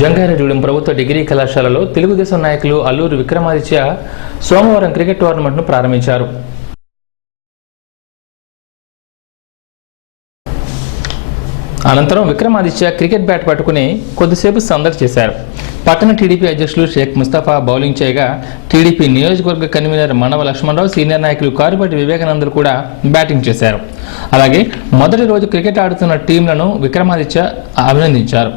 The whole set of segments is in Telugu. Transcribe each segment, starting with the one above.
జంగారెడ్డిగూడెం ప్రభుత్వ డిగ్రీ కళాశాలలో తెలుగుదేశం నాయకులు అల్లూరి విక్రమాదిత్య సోమవారం క్రికెట్ టోర్నమెంట్ను ప్రారంభించారు. అనంతరం విక్రమాదిత్య క్రికెట్ బ్యాట్ పట్టుకుని కొద్దిసేపు సందడి చేశారు. పట్టణ టీడీపీ అధ్యక్షులు షేక్ ముస్తఫా బౌలింగ్ చేయగా టీడీపీ నియోజకవర్గ కన్వీనర్ మనవ లక్ష్మణరావు సీనియర్ నాయకులు కారుపాటి వివేకానందలు కూడా బ్యాటింగ్ చేశారు. అలాగే మొదటి రోజు క్రికెట్ ఆడుతున్న టీంలను విక్రమాదిత్య అభినందించారు.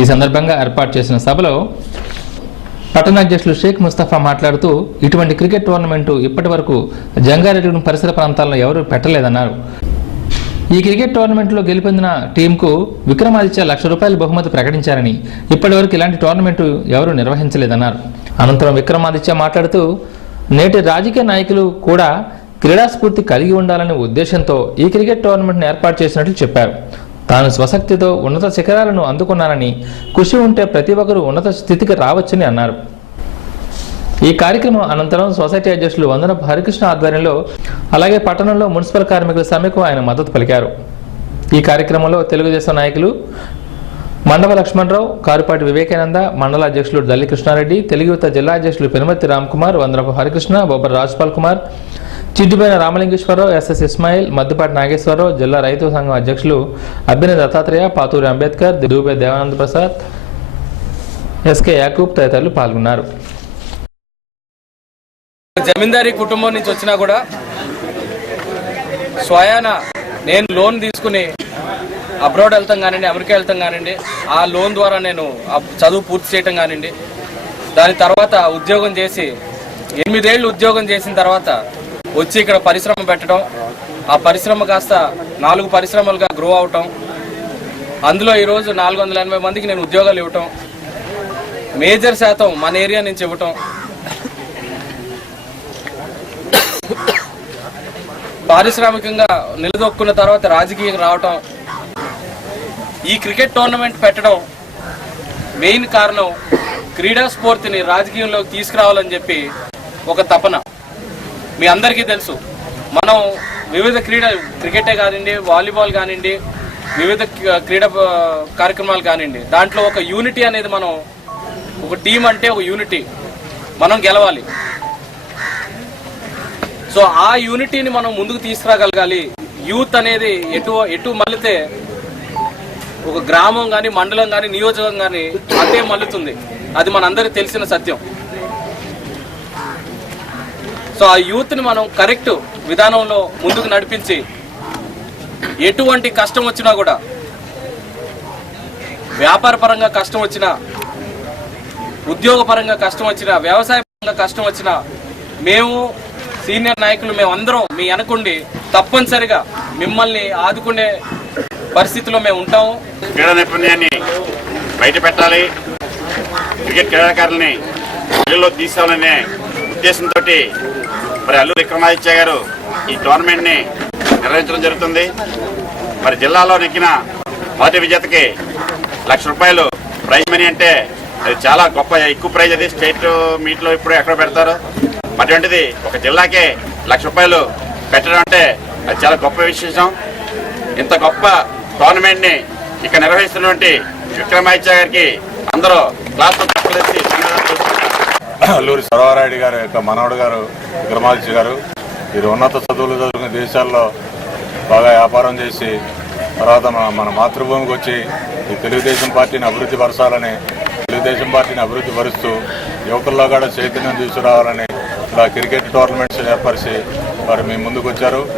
ఈ సందర్భంగా ఏర్పాటు చేసిన సభలో పట్టణాధ్యక్షులు షేక్ ముస్తఫా మాట్లాడుతూ ఇటువంటి క్రికెట్ టోర్నమెంటు ఇప్పటి వరకు జంగారెడ్డి పరిసర ప్రాంతాల్లో ఎవరూ పెట్టలేదన్నారు. ఈ క్రికెట్ టోర్నమెంట్లో గెలుపొందిన టీంకు విక్రమాదిత్య లక్ష రూపాయల బహుమతి ప్రకటించారని ఇప్పటివరకు ఇలాంటి టోర్నమెంటు ఎవరూ నిర్వహించలేదన్నారు. అనంతరం విక్రమాదిత్య మాట్లాడుతూ నేటి రాజకీయ నాయకులు కూడా క్రీడాస్ఫూర్తి కలిగి ఉండాలనే ఉద్దేశంతో ఈ క్రికెట్ టోర్నమెంట్ను ఏర్పాటు చేసినట్లు చెప్పారు. తాను స్వశక్తితో ఉన్నత శిఖరాలను అందుకున్నానని కృషి ఉంటే ప్రతి ఒక్కరూ ఉన్నత స్థితికి రావచ్చని అన్నారు. ఈ కార్యక్రమం అనంతరం సొసైటీ అధ్యక్షులు వందనపు హరికృష్ణ ఆధ్వర్యంలో అలాగే పట్టణంలో మున్సిపల్ కార్మికుల సమ్మెకు ఆయన మద్దతు పలికారు. ఈ కార్యక్రమంలో తెలుగుదేశం నాయకులు మండవ లక్ష్మణరావు కారుపాటి వివేకానంద మండల అధ్యక్షులు దల్లి కృష్ణారెడ్డి తెలుగు యువత జిల్లా అధ్యక్షులు పెనుమతి రామ్కుమార్ వందనపు హరికృష్ణ బొబ్బర రాజ్పాల్ కుమార్ చిడ్డుపైన రామలింగేశ్వరరావు ఎస్ఎస్ ఇస్మాయిల్ మద్దుపాటి నాగేశ్వరరావు జిల్లా రైతు సంఘం అధ్యక్షులు అబ్బిన దత్తాత్రేయ పాతూరి అంబేద్కర్ దూబే దేవానంద ప్రసాద్ ఎస్కే యాకూబ్ తదితరులు పాల్గొన్నారు. జమీందారీ కుటుంబం నుంచి వచ్చినా కూడా స్వయాన నేను లోన్ తీసుకుని అబ్రాడ్ వెళ్తాం కానివ్వండి అమెరికా వెళ్తాం కానివ్వండి ఆ లోన్ ద్వారా నేను చదువు పూర్తి చేయటం కానివ్వండి దాని తర్వాత ఉద్యోగం చేసి ఎనిమిదేళ్ళు ఉద్యోగం చేసిన తర్వాత వచ్చి ఇక్కడ పరిశ్రమ పెట్టడం ఆ పరిశ్రమ కాస్త నాలుగు పరిశ్రమలుగా గ్రో అవటం అందులో ఈరోజు నాలుగు వందల ఎనభై మందికి నేను ఉద్యోగాలు ఇవ్వటం మేజర్ శాతం మన ఏరియా నుంచి ఇవ్వటం పారిశ్రామికంగా నిలదొక్కున్న తర్వాత రాజకీయం రావటం ఈ క్రికెట్ టోర్నమెంట్ పెట్టడం మెయిన్ కారణం క్రీడా స్ఫూర్తిని రాజకీయంలోకి తీసుకురావాలని చెప్పి ఒక తపన. మీ అందరికీ తెలుసు మనం వివిధ క్రీడ క్రికెటే కానివ్వండి వాలీబాల్ కానివ్వండి వివిధ క్రీడా కార్యక్రమాలు కానివ్వండి దాంట్లో ఒక యూనిటీ అనేది మనం ఒక టీం అంటే ఒక యూనిటీ మనం గెలవాలి. సో ఆ యూనిటీని మనం ముందుకు తీసుకురాగలగాలి. యూత్ అనేది ఎటు ఎటు మళ్ళితే ఒక గ్రామం కానీ మండలం కానీ నియోజకం కానీ అదే మల్లుతుంది అది మనందరికి తెలిసిన సత్యం. సో ఆ యూత్ని మనం కరెక్ట్ విధానంలో ముందుకు నడిపించి ఎటువంటి కష్టం వచ్చినా కూడా వ్యాపారపరంగా కష్టం వచ్చినా ఉద్యోగపరంగా కష్టం వచ్చినా వ్యవసాయపరంగా కష్టం వచ్చినా మేము సీనియర్ నాయకులు మేము అందరం మీ వెనకుండి తప్పనిసరిగా మిమ్మల్ని ఆదుకునే పరిస్థితిలో మేము ఉంటాము. క్రీడా నైపుణ్యాన్ని బయట పెట్టాలి. క్రికెట్ క్రీడాకారుల్ని ప్రజల్లో తీసుకోవాలనే ఉద్దేశంతో మరి అల్లు విక్రమాదిత్య గారు ఈ టోర్నమెంట్ని నిర్వహించడం జరుగుతుంది. మరి జిల్లాలో నెక్కిన మొదటి విజేతకి లక్ష రూపాయలు ప్రైజ్ మనీ అంటే అది చాలా గొప్ప ఎక్కువ ప్రైజ్ అది. స్టేట్ మీట్లో ఇప్పుడు ఎక్కడ పెడతారు? అటువంటిది ఒక జిల్లాకే లక్ష రూపాయలు పెట్టడం అంటే అది చాలా గొప్ప విశేషం. ఇంత గొప్ప టోర్నమెంట్ని ఇక్కడ నిర్వహిస్తున్నటువంటి విక్రమాదిత్య గారికి అందరూ క్లాస్ చెప్పలేసి అల్లూరి సర్వారాయుడు గారి యొక్క మనవడు గారు విక్రమాదిత్య గారు. వీరు ఉన్నత చదువులు చదువుకునే దేశాల్లో బాగా వ్యాపారం చేసి తర్వాత మన మన మాతృభూమికి వచ్చి ఈ తెలుగుదేశం పార్టీని అభివృద్ధి పరచాలని తెలుగుదేశం పార్టీని అభివృద్ధి పరుస్తూ యువకుల్లో కూడా చైతన్యం తీసుకురావాలని ఇలా క్రికెట్ టోర్నమెంట్స్ ఏర్పరిచి వారు మీ ముందుకు వచ్చారు.